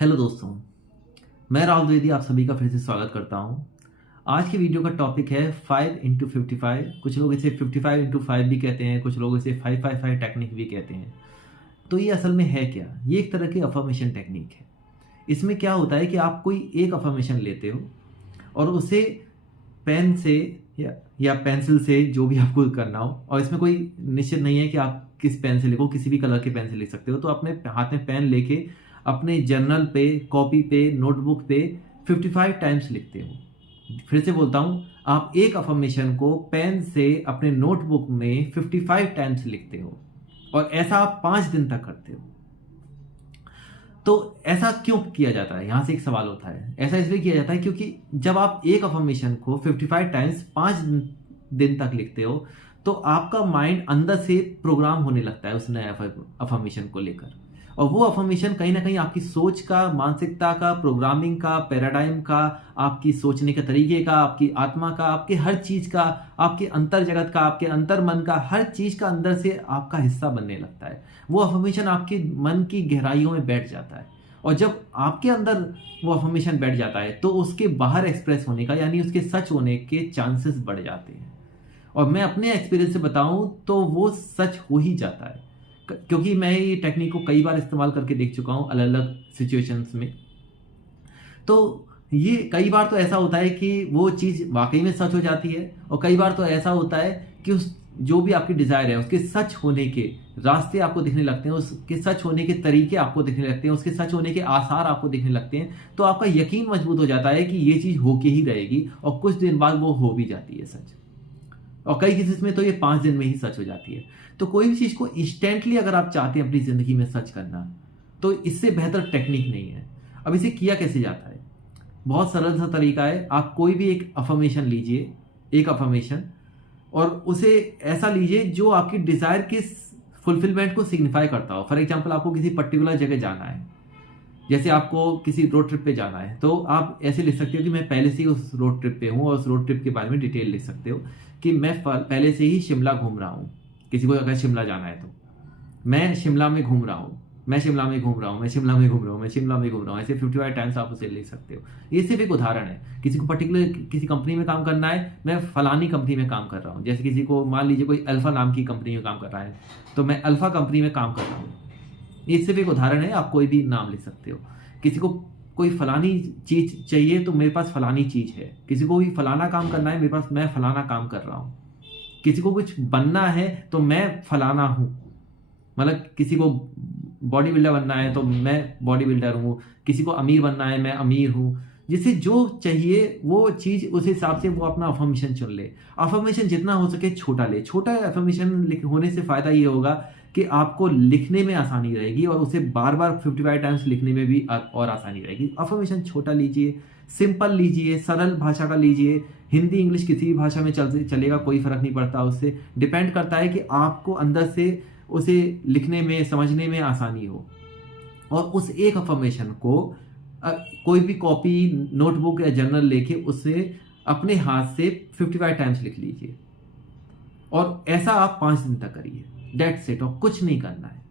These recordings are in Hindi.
हेलो दोस्तों, मैं राहुल द्विवेदी आप सभी का फिर से स्वागत करता हूं। आज की वीडियो का टॉपिक है 5x55। कुछ लोग इसे 55x5 भी कहते हैं, कुछ लोग इसे 555 टेक्निक भी कहते हैं। तो ये असल में है क्या? ये एक तरह की अफर्मेशन टेक्निक है। इसमें क्या होता है कि आप कोई एक अफर्मेशन लेते हो और उसे पेन से या पेंसिल से, जो भी आपको करना हो, और इसमें कोई निश्चित नहीं है कि आप किस पेन से लिखो, किसी भी कलर के पेन से लिख सकते हो। तो अपने हाथ में पेन लेके अपने जर्नल पे, कॉपी पे, नोटबुक पे 55 टाइम्स लिखते हो। फिर से बोलता हूँ, आप एक अफर्मेशन को पेन से अपने नोटबुक में 55 टाइम्स लिखते हो और ऐसा आप 5 दिन तक करते हो। तो ऐसा क्यों किया जाता है? यहां से एक सवाल उठता है। ऐसा इसलिए किया जाता है क्योंकि जब आप एक अफर्मेशन को 55 टाइम्स 5 दिन तक लिखते हो तो आपका माइंड अंदर से प्रोग्राम होने लगता है उस नए अफर्मेशन को लेकर। और वो अफर्मेशन कहीं ना कहीं आपकी सोच का, मानसिकता का, प्रोग्रामिंग का, पैराडाइम का, आपकी सोचने के तरीके का, आपकी आत्मा का, आपके हर चीज का, आपके अंतर जगत का, आपके अंतर मन का, हर चीज का अंदर से आपका हिस्सा बनने लगता है। वो अफर्मेशन आपके मन की गहराइयों में बैठ जाता है। और जब आपके अंदर वो अफर्मेशन बैठ जाता है तो उसके बाहर एक्सप्रेस होने का, यानी उसके सच होने के चांसेस बढ़ जाते हैं। और मैं अपने एक्सपीरियंस से बताऊं तो वो सच हो ही जाता है, क्योंकि मैं ये टेक्निक को कई बार इस्तेमाल करके देख चुका हूं अलग अलग सिचुएशंस में। तो ये कई बार तो ऐसा होता है कि वो चीज़ वाकई में सच हो जाती है, और कई बार तो ऐसा होता है कि उस जो भी आपकी डिज़ायर है उसके सच होने के रास्ते आपको दिखने लगते हैं, उसके सच होने के तरीके आपको दिखने लगते हैं, उसके सच होने के आसार आपको दिखने लगते हैं। तो आपका यकीन मजबूत हो जाता है कि ये चीज़ होके ही रहेगी, और कुछ दिन बाद वो हो भी जाती है सच। और कई केसेस में तो ये 5 दिन में ही सच हो जाती है। तो कोई भी चीज़ को इंस्टेंटली अगर आप चाहते हैं अपनी ज़िंदगी में सच करना, तो इससे बेहतर टेक्निक नहीं है। अब इसे किया कैसे जाता है? बहुत सरल सा तरीका है। आप कोई भी एक अफर्मेशन लीजिए, एक अफर्मेशन, और उसे ऐसा लीजिए जो आपकी डिज़ायर के फुलफिलमेंट को सिग्निफाई करता हो। फॉर एग्जाम्पल, आपको किसी पर्टिकुलर जगह जाना है, जैसे आपको किसी रोड ट्रिप पे जाना है, तो आप ऐसे लिख सकते हो कि मैं पहले से ही उस रोड ट्रिप पे हूँ, और उस रोड ट्रिप के बारे में डिटेल लिख सकते हो कि मैं पहले से ही शिमला घूम रहा हूँ। किसी को अगर शिमला जाना है तो मैं शिमला में घूम रहा हूँ, मैं शिमला में घूम रहा हूँ, मैं शिमला में घूम रहा हूँ, मैं शिमला में घूम रहा हूँ। ऐसे 55 टाइम्स आप उसे लिख सकते हो। ये सिर्फ एक उदाहरण है। किसी को पर्टिकुलर किसी कंपनी में काम करना है, मैं फलानी कंपनी में काम कर रहा हूँ। जैसे किसी को मान लीजिए कोई अल्फा नाम की कंपनी में काम कर रहा है, तो मैं अल्फा कंपनी में काम कर रहा हूँ। ये सिर्फ एक उदाहरण है, आप कोई भी नाम लिख सकते हो। किसी को कोई फलानी चीज चाहिए तो मेरे पास फलानी चीज है। किसी को भी फलाना काम करना है, मेरे पास मैं फलाना काम कर रहा हूँ। किसी को कुछ बनना है तो मैं फलाना हूँ। मतलब किसी को बॉडी बिल्डर बनना है तो मैं बॉडी बिल्डर हूँ। किसी को अमीर बनना है, मैं अमीर हूँ। जिसे जो चाहिए वो चीज, उस हिसाब से वो अपना अफर्मेशन चुन ले। अफर्मेशन जितना हो सके छोटा ले। छोटा अफर्मेशन होने से फायदा ये होगा कि आपको लिखने में आसानी रहेगी, और उसे बार बार 55 टाइम्स लिखने में भी और आसानी रहेगी। अफर्मेशन छोटा लीजिए, सिंपल लीजिए, सरल भाषा का लीजिए। हिंदी इंग्लिश किसी भी भाषा में चलेगा, कोई फर्क नहीं पड़ता। उससे डिपेंड करता है कि आपको अंदर से उसे लिखने में, समझने में आसानी हो। और उस एक अफर्मेशन को कोई भी कॉपी, नोटबुक या जर्नल लेके उसे अपने हाथ से 55 टाइम्स लिख लीजिए, और ऐसा आप 5 दिन तक करिए। डेट्स इट, और कुछ नहीं करना है।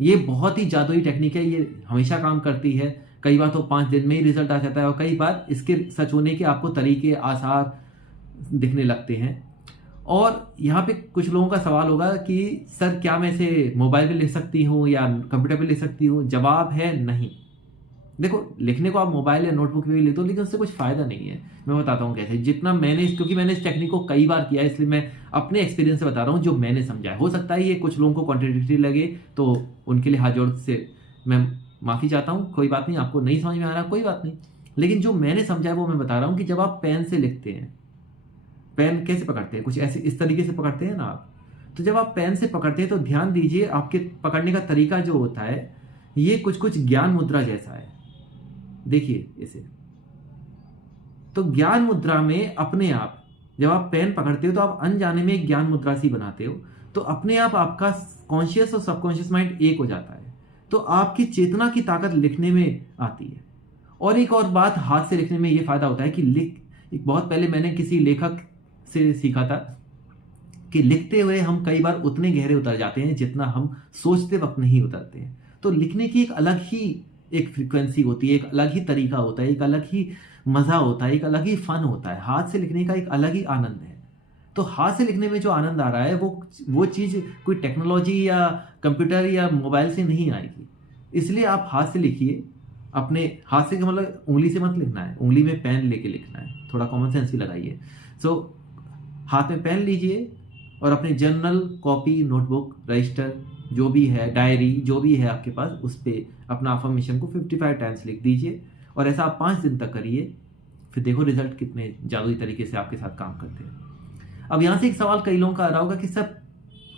ये बहुत ही जादुई टेक्निक है, ये हमेशा काम करती है। कई बार तो 5 दिन में ही रिजल्ट आ जाता है, और कई बार इसके सच होने के आपको तरीके, आसार दिखने लगते हैं। और यहाँ पे कुछ लोगों का सवाल होगा कि सर, क्या मैं इसे मोबाइल पे लिख सकती हूँ या कंप्यूटर पे लिख सकती हूँ? जवाब है नहीं। देखो, लिखने को आप मोबाइल या नोटबुक पे भी लिख दो, लेकिन उससे कुछ फायदा नहीं है। मैं बताता हूँ कैसे। जितना मैंने, क्योंकि मैंने इस टेक्निक को कई बार किया है, इसलिए मैं अपने एक्सपीरियंस से बता रहा हूँ जो मैंने समझा है। हो सकता है ये कुछ लोगों को कॉन्ट्रडिक्टरी लगे, तो उनके लिए हाथ जोड़ से मैं माफ़ी चाहता हूँ। कोई बात नहीं, आपको नहीं समझ में आ रहा, कोई बात नहीं। लेकिन जो मैंने समझा है वो मैं बता रहा हूँ कि जब आप पेन से लिखते हैं, पेन कैसे पकड़ते हैं? कुछ ऐसे इस तरीके से पकड़ते हैं ना आप। तो जब आप पेन से पकड़ते हैं तो ध्यान दीजिए, आपके पकड़ने का तरीका जो होता है ये कुछ कुछ ज्ञान मुद्रा जैसा है। देखिए इसे। तो ज्ञान मुद्रा में अपने आप जब आप पेन पकड़ते हो तो आप अनजाने में एक ज्ञान मुद्रा सी बनाते हो। तो अपने आप आपका कॉन्शियस और सबकॉन्शियस माइंड एक हो जाता है। तो आपकी चेतना की ताकत लिखने में आती है। और एक और बात, हाथ से लिखने में ये फायदा होता है कि बहुत पहले मैंने किसी लेखक से सीखा था कि लिखते हुए हम कई बार उतने गहरे उतर जाते हैं जितना हम सोचते वक्त नहीं उतरते हैं। तो लिखने की एक अलग ही एक फ्रीक्वेंसी होती है, एक अलग ही तरीका होता है, एक अलग ही मज़ा होता है, एक अलग ही फन होता है। हाथ से लिखने का एक अलग ही आनंद है। तो हाथ से लिखने में जो आनंद आ रहा है वो चीज़ कोई टेक्नोलॉजी या कंप्यूटर या मोबाइल से नहीं आएगी। इसलिए आप हाथ से लिखिए। अपने हाथ से मतलब उंगली से मत लिखना है, उंगली में पेन लेके लिखना है। थोड़ा कॉमन सेंस भी लगाइए। सो हाथ में पेन लीजिए और अपने जर्नल, कॉपी, नोटबुक, रजिस्टर जो भी है, डायरी जो भी है आपके पास, उस पर अपना अफर्मेशन को 55 टाइम्स लिख दीजिए और ऐसा आप 5 दिन तक करिए। फिर देखो रिजल्ट कितने जादुई तरीके से आपके साथ काम करते हैं। अब यहाँ से एक सवाल कई लोगों का आ रहा होगा कि सर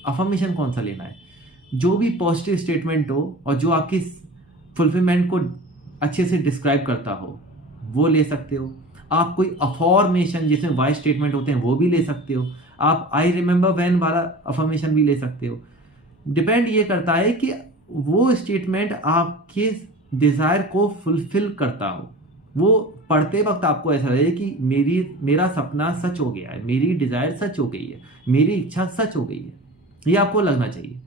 अफर्मेशन कौन सा लेना है? जो भी पॉजिटिव स्टेटमेंट हो और जो आपकी फुलफिलमेंट को अच्छे से डिस्क्राइब करता हो वो ले सकते हो। आप कोई अफॉर्मेशन जिसमें वाइस स्टेटमेंट होते हैं वो भी ले सकते हो। आप आई रिमेंबर व्हेन वाला अफर्मेशन भी ले सकते हो। डिपेंड ये करता है कि वो स्टेटमेंट आपके डिज़ायर को फुलफिल करता हो। वो पढ़ते वक्त आपको ऐसा लगे कि मेरा सपना सच हो गया है, मेरी डिज़ायर सच हो गई है, मेरी इच्छा सच हो गई है, ये आपको लगना चाहिए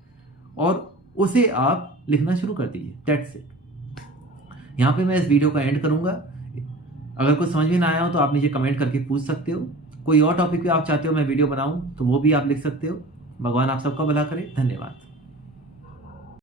और उसे आप लिखना शुरू कर दीजिए। That's it. यहाँ पे मैं इस वीडियो का एंड करूँगा। अगर कुछ समझ में ना आया हो तो आप नीचे कमेंट करके पूछ सकते हो। कोई और टॉपिक पे आप चाहते हो मैं वीडियो बनाऊँ तो वो भी आप लिख सकते हो। भगवान आप सबका भला करे। धन्यवाद।